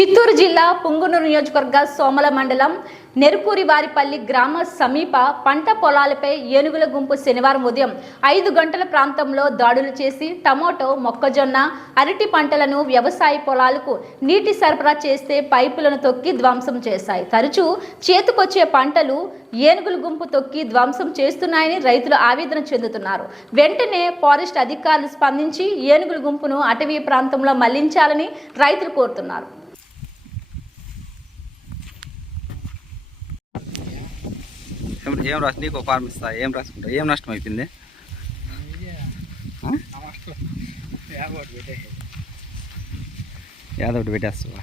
చిత్తూరు జిల్లా పుంగునూరు నియోజకవర్గ సోమల మండలం నెరుపూరివారిపల్లి గ్రామ సమీప పంట పొలాలపై ఏనుగుల గుంపు శనివారం ఉదయం ఐదు గంటల ప్రాంతంలో దాడులు చేసి టమోటో మొక్కజొన్న అరటి పంటలను వ్యవసాయ పొలాలకు నీటి సరఫరా చేస్తే పైపులను తొక్కి ధ్వంసం చేశాయి. తరచూ చేతికొచ్చే పంటలు ఏనుగుల గుంపు తొక్కి ధ్వంసం చేస్తున్నాయని రైతులు ఆవేదన చెందుతున్నారు. వెంటనే ఫారెస్ట్ అధికారులు స్పందించి ఏనుగుల గుంపును అటవీ ప్రాంతంలో మళ్ళించాలని రైతులు కోరుతున్నారు. ఏం రాసి నీకు ఫార్మ్ ఇస్తా. ఏం రాసుకుంటా? ఏం నష్టం అయిపోయింది? ఆ? యాదో ఒకటి పెట్టేస్తావా?